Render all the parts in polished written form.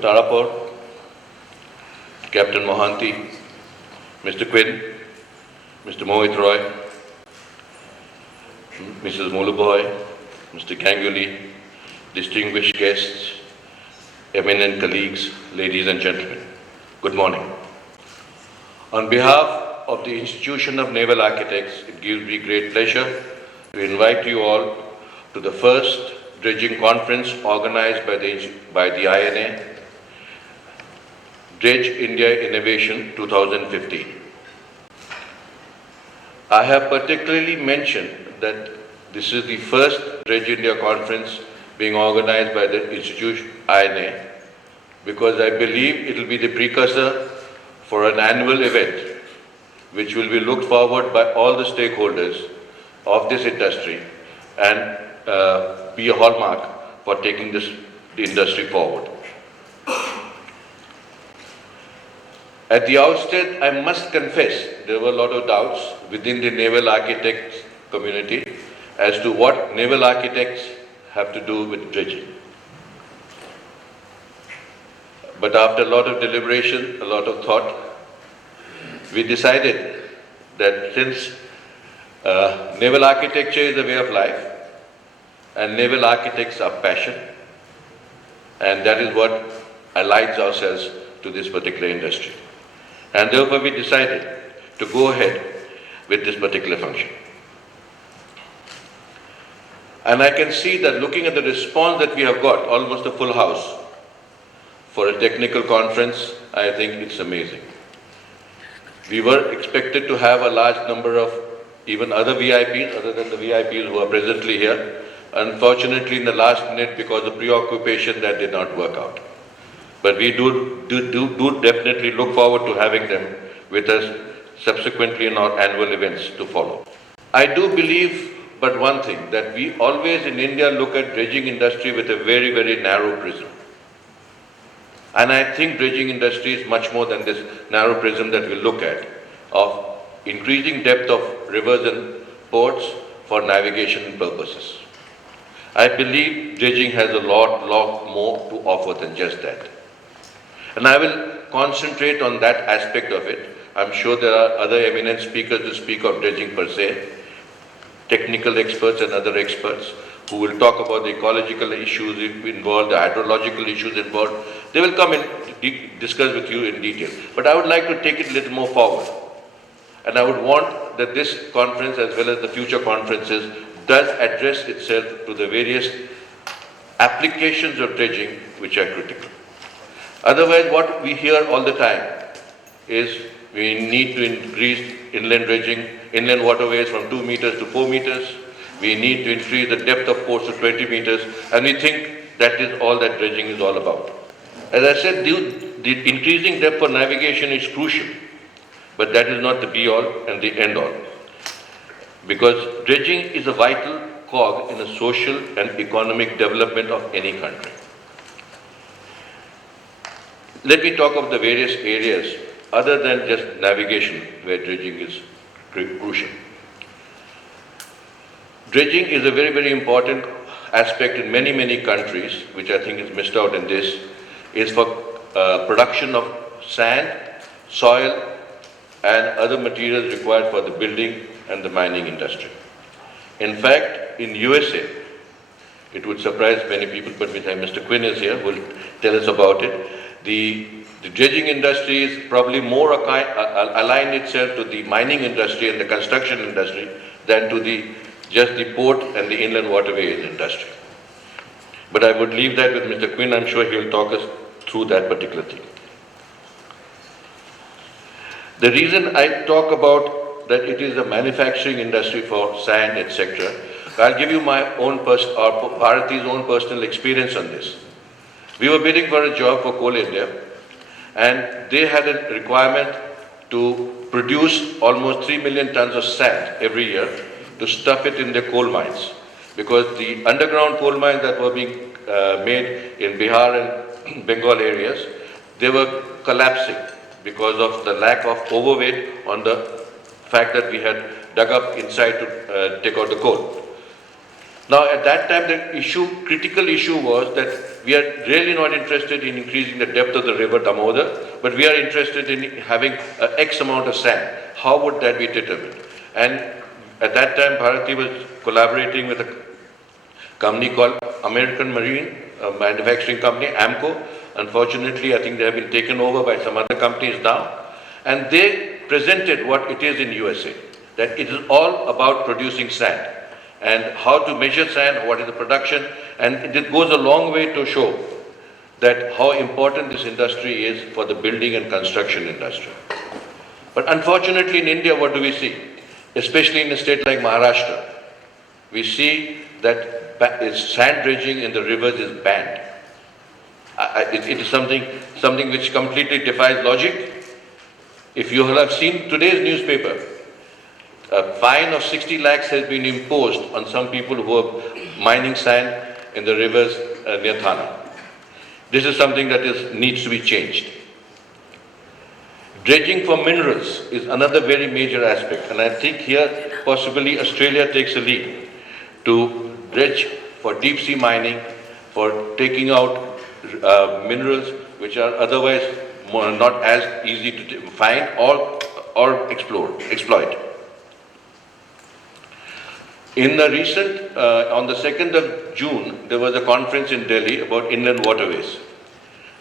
Tarapur, Captain Mohanty, Mr. Quinn, Mr. Mohit Roy, Mrs. Moluboy, Mr. Ganguly, distinguished guests, eminent colleagues, ladies and gentlemen, good morning. On behalf of the Institution of Naval Architects, it gives me great pleasure to invite you all to the first dredging conference organized by the INA, Dredge India Innovation 2015. I have particularly mentioned that this is the first Dredge India conference being organized by the institution INA because I believe it will be the precursor for an annual event which will be looked forward by all the stakeholders of this industry and be a hallmark for taking the industry forward. At the outset, I must confess there were a lot of doubts within the naval architects community as to what naval architects have to do with dredging. But after a lot of deliberation, a lot of thought, we decided that since naval architecture is a way of life and naval architects are passion, and that is what aligns ourselves to this particular industry. And therefore we decided to go ahead with this particular function. And I can see that looking at the response that we have got, almost a full house for a technical conference, I think it's amazing. We were expected to have a large number of even other VIPs, other than the VIPs who are presently here. Unfortunately, in the last minute, because of preoccupation, that did not work out. But we do definitely look forward to having them with us subsequently in our annual events to follow. I do believe but one thing, that we always in India look at dredging industry with a very, very narrow prism. And I think dredging industry is much more than this narrow prism that we look at of increasing depth of rivers and ports for navigation purposes. I believe dredging has a lot more to offer than just that. And I will concentrate on that aspect of it. I'm sure there are other eminent speakers who speak of dredging per se, technical experts and other experts who will talk about the ecological issues involved, the hydrological issues involved. They will come and discuss with you in detail. But I would like to take it a little more forward. And I would want that this conference, as well as the future conferences, does address itself to the various applications of dredging which are critical. Otherwise, what we hear all the time is we need to increase inland dredging, inland waterways from 2 meters to 4 meters. We need to increase the depth of ports to 20 meters. And we think that is all that dredging is all about. As I said, the increasing depth for navigation is crucial. But that is not the be-all and the end-all. Because dredging is a vital cog in the social and economic development of any country. Let me talk of the various areas other than just navigation where dredging is crucial. Dredging is a very, very important aspect in many, many countries, which I think is missed out in this, is for production of sand, soil, and other materials required for the building and the mining industry. In fact, in USA, it would surprise many people, but Mr. Quinn is here, who will tell us about it. The dredging industry is probably more aligned itself to the mining industry and the construction industry than to just the port and the inland waterways industry. But I would leave that with Mr. Quinn. I'm sure he will talk us through that particular thing. The reason I talk about that it is a manufacturing industry for sand, etc., I'll give you my own Bharati's own personal experience on this. We were bidding for a job for Coal India, and they had a requirement to produce almost 3 million tons of sand every year to stuff it in their coal mines. Because the underground coal mines that were being made in Bihar and Bengal areas, they were collapsing because of the lack of overweight on the fact that we had dug up inside to take out the coal. Now at that time the critical issue was that we are really not interested in increasing the depth of the river Damodar, but we are interested in having X amount of sand. How would that be determined? And at that time, Bharati was collaborating with a company called American Marine, a manufacturing company, AMCO. Unfortunately, I think they have been taken over by some other companies now. And they presented what it is in USA, that it is all about producing sand and how to measure sand, what is the production, and it goes a long way to show that how important this industry is for the building and construction industry. But unfortunately in India, what do we see? Especially in a state like Maharashtra, we see that sand dredging in the rivers is banned. It is something which completely defies logic. If you have seen today's newspaper, a fine of 60 lakhs has been imposed on some people who are mining sand in the rivers near Thane. This is something that needs to be changed. Dredging for minerals is another very major aspect, and I think here possibly Australia takes a lead to dredge for deep sea mining, for taking out minerals which are otherwise not as easy to find or exploit. In the recent, on the 2nd of June, there was a conference in Delhi about inland waterways.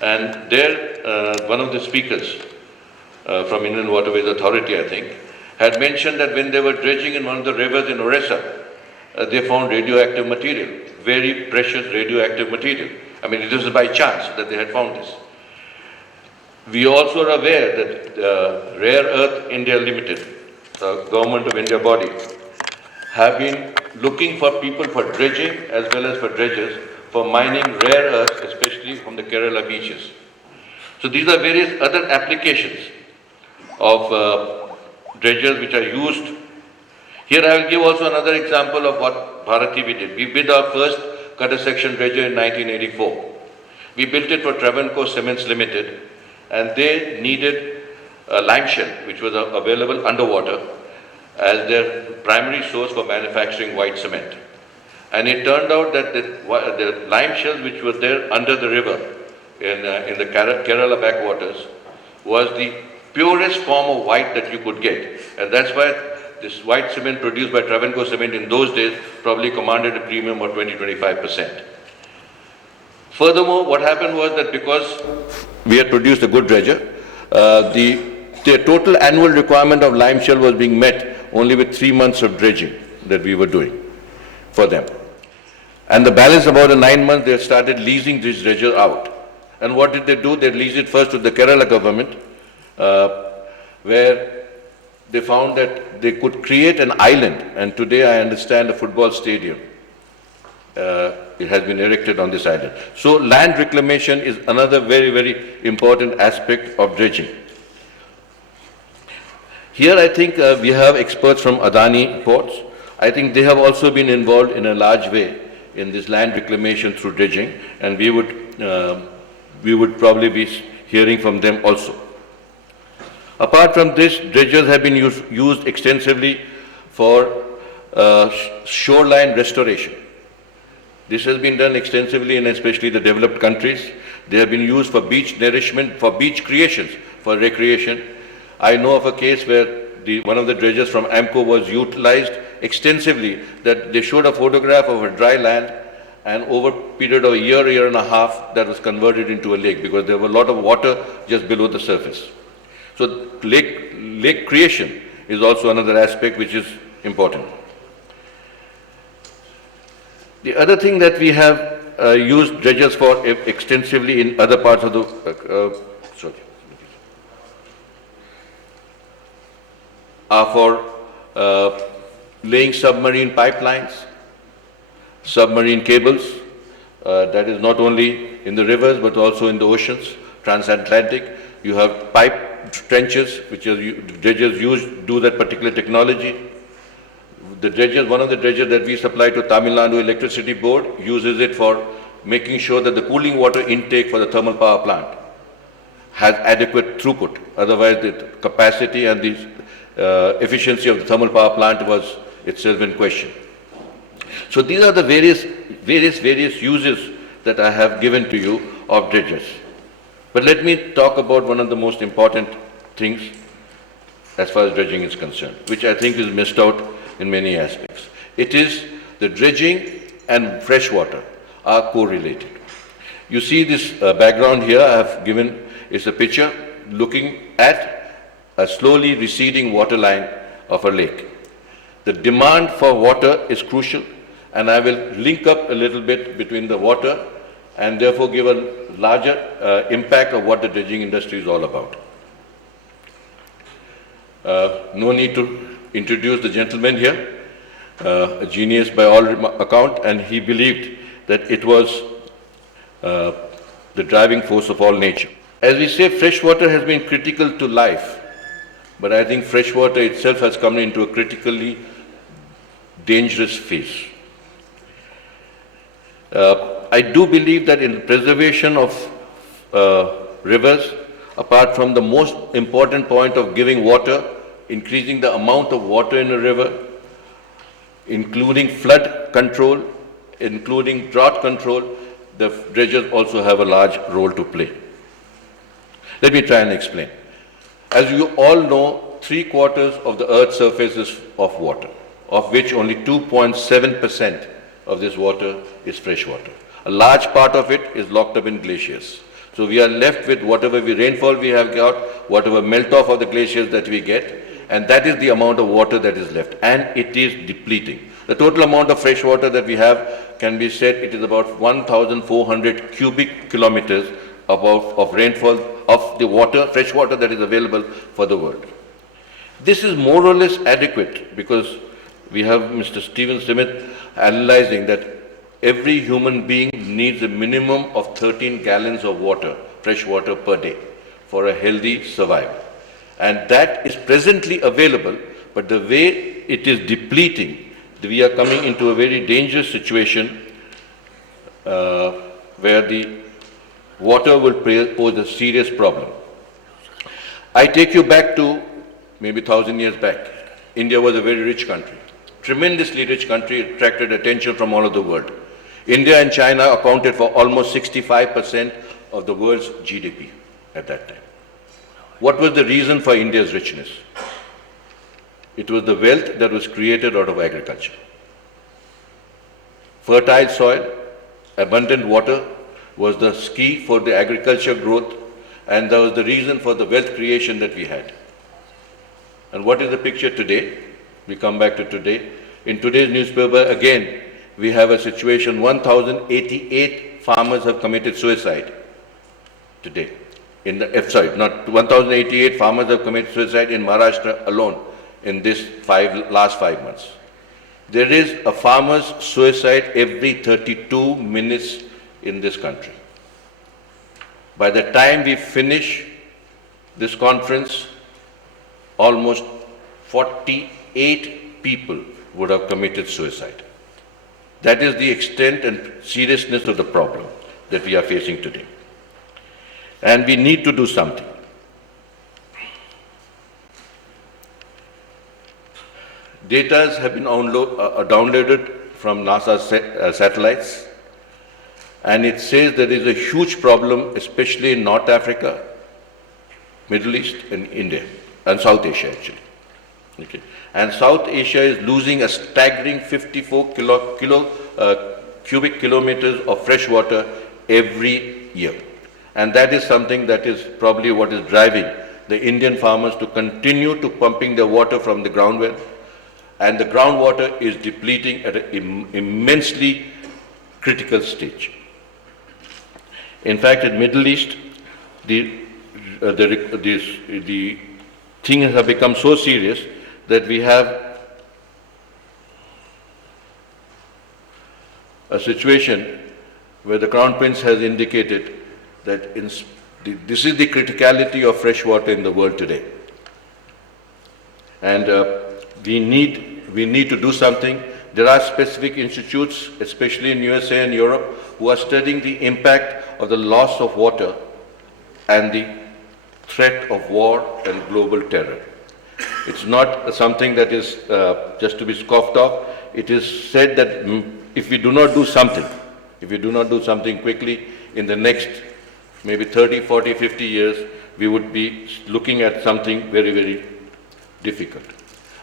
And there, one of the speakers from Inland Waterways Authority, I think, had mentioned that when they were dredging in one of the rivers in Orissa, they found radioactive material, very precious radioactive material. I mean, it was by chance that they had found this. We also are aware that Rare Earth India Limited, the Government of India body, have been looking for people for dredging as well as for dredgers for mining rare earths, especially from the Kerala beaches. So these are various other applications of dredgers which are used. Here I will give also another example of what Bharati we did. We built our first cutter section dredger in 1984. We built it for Travancore Cements Limited, and they needed a lime shell which was available underwater as their primary source for manufacturing white cement. And it turned out that the lime shells which were there under the river in the Kerala backwaters was the purest form of white that you could get. And that's why this white cement produced by Travancore Cement in those days probably commanded a premium of 20-25%. Furthermore, what happened was that because we had produced a good dredger, the total annual requirement of lime shell was being met only with 3 months of dredging that we were doing for them. And the balance, about 9 months, they started leasing this dredger out. And what did they do? They leased it first to the Kerala government, where they found that they could create an island. And today I understand a football stadium. It has been erected on this island. So land reclamation is another very, very important aspect of dredging. Here I think we have experts from Adani Ports. I think they have also been involved in a large way in this land reclamation through dredging, and we would probably be hearing from them also. Apart from this, dredgers have been used extensively for shoreline restoration. This has been done extensively in especially the developed countries. They have been used for beach nourishment, for beach creations, for recreation. I know of a case where one of the dredgers from AMCO was utilized extensively, that they showed a photograph of a dry land, and over a period of a year and a half, that was converted into a lake because there was a lot of water just below the surface. So lake creation is also another aspect which is important. The other thing that we have used dredgers for extensively in other parts of the are for laying submarine pipelines, submarine cables, that is not only in the rivers but also in the oceans, transatlantic. You have pipe trenches which dredgers do that particular technology. The dredgers, one of the dredgers that we supply to Tamil Nadu Electricity Board uses it for making sure that the cooling water intake for the thermal power plant has adequate throughput. Otherwise the capacity and the efficiency of the thermal power plant was itself in question. So these are the various uses that I have given to you of dredges. But let me talk about one of the most important things as far as dredging is concerned, which I think is missed out in many aspects. It is the dredging and freshwater are correlated. You see this background here I have given is a picture looking at a slowly receding water line of a lake. The demand for water is crucial, and I will link up a little bit between the water and therefore give a larger impact of what the dredging industry is all about. No need to introduce the gentleman here, a genius by all account, and he believed that it was the driving force of all nature. As we say, freshwater has been critical to life, but I think freshwater itself has come into a critically dangerous phase. I do believe that in preservation of rivers, apart from the most important point of giving water, increasing the amount of water in a river, including flood control, including drought control, the dredgers also have a large role to play. Let me try and explain. As you all know, 3/4 of the Earth's surface is of water, of which only 2.7% of this water is fresh water. A large part of it is locked up in glaciers. So we are left with whatever rainfall we have got, whatever melt off of the glaciers that we get, and that is the amount of water that is left, and it is depleting. The total amount of fresh water that we have can be said it is about 1,400 cubic kilometers of rainfall of the water, fresh water that is available for the world. This is more or less adequate because we have Mr. Stephen Smith analyzing that every human being needs a minimum of 13 gallons of water, fresh water per day for a healthy survival. And that is presently available, but the way it is depleting, we are coming into a very dangerous situation where the water will pose a serious problem. I take you back to maybe 1,000 years back. India was a very rich country, tremendously rich country, attracted attention from all over the world. India and China accounted for almost 65% of the world's GDP at that time. What was the reason for India's richness? It was the wealth that was created out of agriculture. Fertile soil, abundant water was the key for the agriculture growth, and that was the reason for the wealth creation that we had. And what is the picture today? We come back to today. In today's newspaper, again, we have a situation, 1,088 farmers have committed suicide today. Not 1,088 farmers have committed suicide in Maharashtra alone in this last 5 months. There is a farmer's suicide every 32 minutes in this country. By the time we finish this conference, almost 48 people would have committed suicide. That is the extent and seriousness of the problem that we are facing today. And we need to do something. Data have been downloaded from NASA satellites, and it says there is a huge problem, especially in North Africa, Middle East, and India, and South Asia actually. Okay. And South Asia is losing a staggering 54 cubic kilometers of fresh water every year. And that is something that is probably what is driving the Indian farmers to continue to pumping their water from the ground well. And the groundwater is depleting at an immensely critical stage. In fact, in Middle East, the things have become so serious that we have a situation where the Crown Prince has indicated that this is the criticality of fresh water in the world today. And we need to do something. There are specific institutes, especially in USA and Europe, who are studying the impact of the loss of water and the threat of war and global terror. It's not something that is just to be scoffed off. It is said that if we do not do something, If we do not do something quickly, in the next maybe 30, 40, 50 years, we would be looking at something very, very difficult.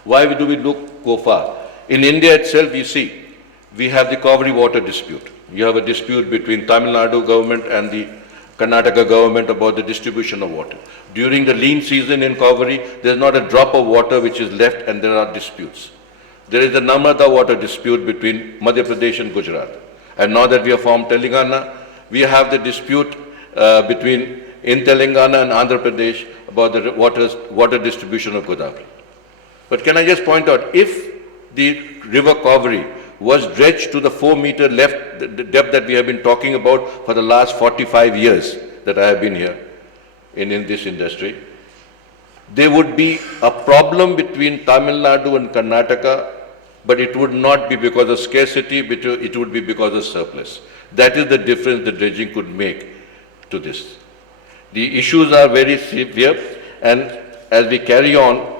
Why do we go far? In India itself, you see, we have the Kaveri water dispute. You have a dispute between Tamil Nadu government and the Karnataka government about the distribution of water. During the lean season in Kaveri, there is not a drop of water which is left, and there are disputes. There is the Narmada water dispute between Madhya Pradesh and Gujarat. And now that we have formed Telangana, we have the dispute between in Telangana and Andhra Pradesh about the water distribution of Godavari. But can I just point out, if the river Kaveri was dredged to the 4-meter depth that we have been talking about for the last 45 years that I have been here in this industry, there would be a problem between Tamil Nadu and Karnataka, but it would not be because of scarcity, it would be because of surplus. That is the difference the dredging could make to this. The issues are very severe, and as we carry on,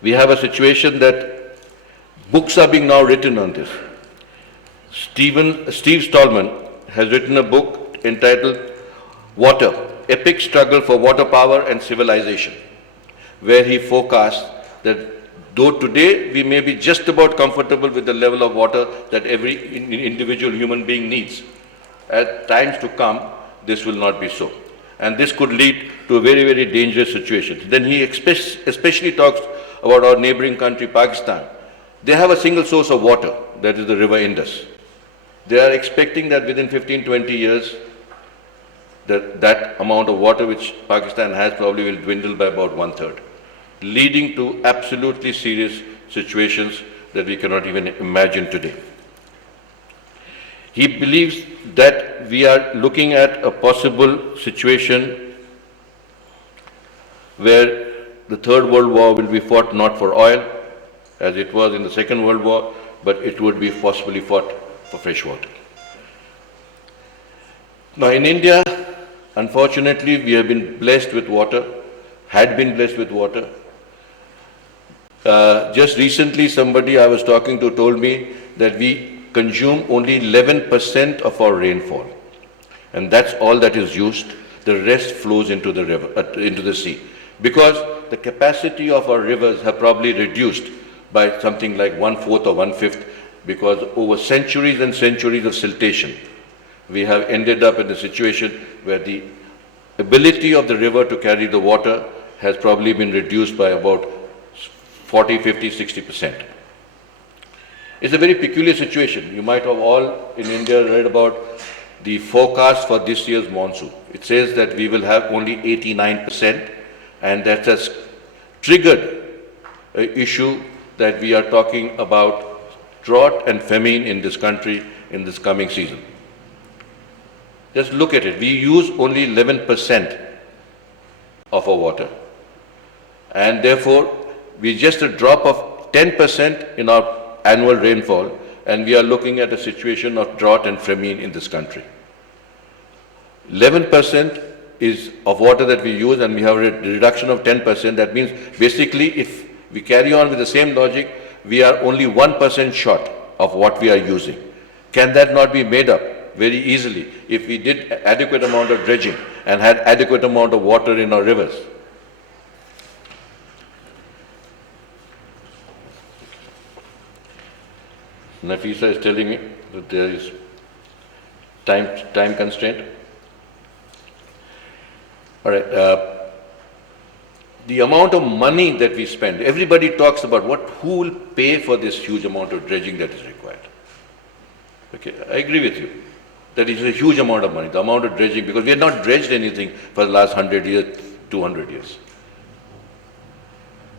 we have a situation that books are being now written on this. Steve Stallman has written a book entitled Water, Epic Struggle for Water Power and Civilization, where he forecasts that though today we may be just about comfortable with the level of water that every individual human being needs, at times to come, this will not be so. And this could lead to a very, very dangerous situation. Then he especially talks about our neighboring country, Pakistan. They have a single source of water, that is the river Indus. They are expecting that within 15, 20 years, that amount of water which Pakistan has probably will dwindle by about 1/3, leading to absolutely serious situations that we cannot even imagine today. He believes that we are looking at a possible situation where the Third World War will be fought not for oil, as it was in the Second World War, but it would be possibly fought for fresh water. Now in India, unfortunately, we have been blessed with water, had been blessed with water. Just recently, somebody I was talking to told me that we consume only 11% of our rainfall, and that's all that is used. The rest flows into the river, into the sea, because the capacity of our rivers have probably reduced by something like 1/4 or 1/5, because over centuries and centuries of siltation, we have ended up in a situation where the ability of the river to carry the water has probably been reduced by about 40, 50, 60%. It's a very peculiar situation. You might have all in India read about the forecast for this year's monsoon. It says that we will have only 89%, and that has triggered an issue that we are talking about drought and famine in this country in this coming season. Just look at it. We use only 11% of our water, and therefore we just a drop of 10% in our annual rainfall, and we are looking at a situation of drought and famine in this country. 11% is of water that we use, and we have a reduction of 10%. That means basically if we carry on with the same logic, we are only 1% short of what we are using. Can that not be made up very easily if we did adequate amount of dredging and had adequate amount of water in our rivers? Nafisa is telling me that there is time constraint. All right. The amount of money that we spend, everybody talks about who will pay for this huge amount of dredging that is required. Okay, I agree with you. That is a huge amount of money, the amount of dredging, because we have not dredged anything for the last 100 years, 200 years.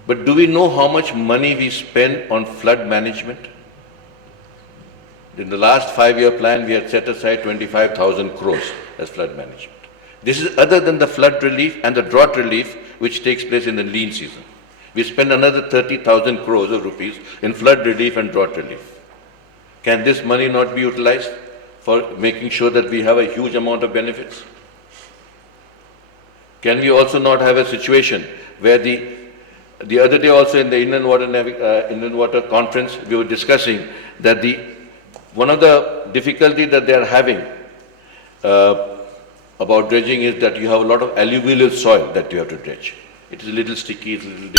But do we know how much money we spend on flood management? In the last 5-year plan, we had set aside 25,000 crores as flood management. This is other than the flood relief and the drought relief which takes place in the lean season. We spend another 30,000 crores of rupees in flood relief and drought relief. Can this money not be utilized for making sure that we have a huge amount of benefits? Can we also not have a situation where the other day also in the Inland Water Conference, we were discussing that the One of the difficulty that they are having about dredging is that you have a lot of alluvial soil that you have to dredge. It is a little sticky, it's a little